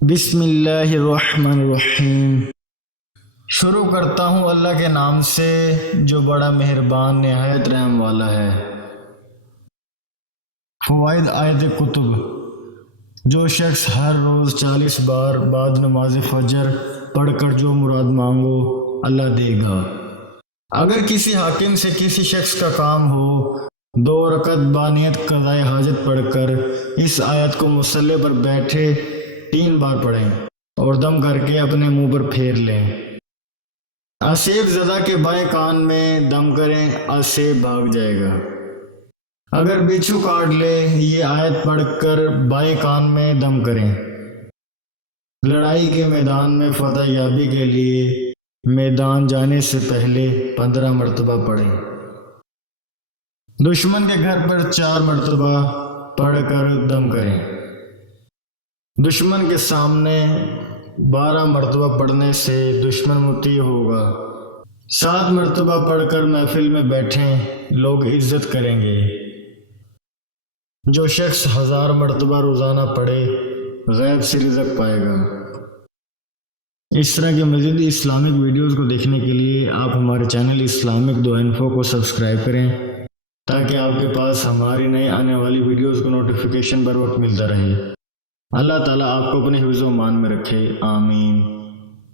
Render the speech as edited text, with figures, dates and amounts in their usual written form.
بسم اللہ الرحمن الرحیم۔ شروع کرتا ہوں اللہ کے نام سے جو بڑا مہربان نہایت رحم والا ہے۔ فوائد آیت کتب۔ جو شخص ہر روز 40 بار بعد نماز فجر پڑھ کر جو مراد مانگو اللہ دے گا۔ اگر کسی حاکم سے کسی شخص کا کام ہو 2 رکعت بانیت قضائے حاجت پڑھ کر اس آیت کو مصلی پر بیٹھے 3 بار پڑھیں اور دم کر کے اپنے منہ پر پھیر لیں۔ آسیب زدہ کے بائیں کان میں دم کریں، آسیب بھاگ جائے گا۔ اگر بچھو کاٹ لے یہ آیت پڑھ کر بائیں کان میں دم کریں۔ لڑائی کے میدان میں فتح یابی کے لیے میدان جانے سے پہلے 15 مرتبہ پڑھیں۔ دشمن کے گھر پر 4 مرتبہ پڑھ کر دم کریں۔ دشمن کے سامنے 12 مرتبہ پڑھنے سے دشمن مطیع ہوگا۔ 7 مرتبہ پڑھ کر محفل میں بیٹھیں، لوگ عزت کریں گے۔ جو شخص 1000 مرتبہ روزانہ پڑھے غیب سے رزق پائے گا۔ اس طرح کے مزید اسلامک ویڈیوز کو دیکھنے کے لیے آپ ہمارے چینل اسلامک دو انفو کو سبسکرائب کریں تاکہ آپ کے پاس ہماری نئے آنے والی ویڈیوز کو نوٹیفیکیشن بر وقت ملتا رہے۔ اللہ تعالیٰ آپ کو اپنے حفظ و امان میں رکھے، آمین۔